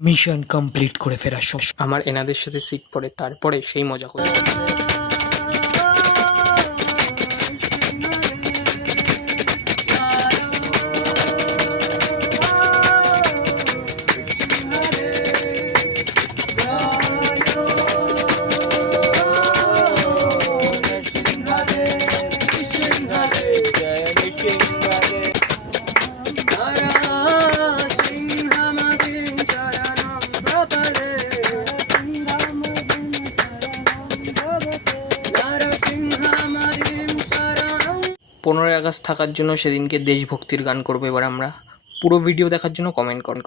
Mission complete করে ফেরার সময় আমার এনাদের সাথে সিট পড়ে, তারপরে সেই মজা করি। পনেরোই আগস্ট থাকার জন্য সেদিনকে দেশভক্তির গান করবো এবার আমরা। পুরো ভিডিও দেখার জন্য কমেন্ট করুন।